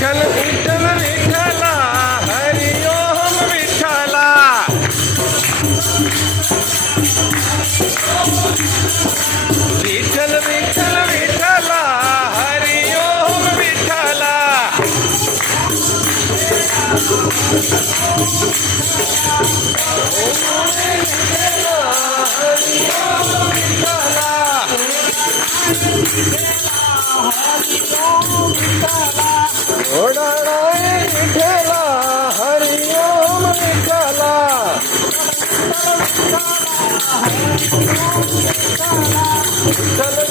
विठ्ठल विठ्ठल विठ्ठला हरि ओम विठ्ठला विठ्ठल विठ्ठल विठ्ठला हरि ओम विठ्ठला ओडाळे विठ्ठला हरि ओम विठ्ठला विठ्ठल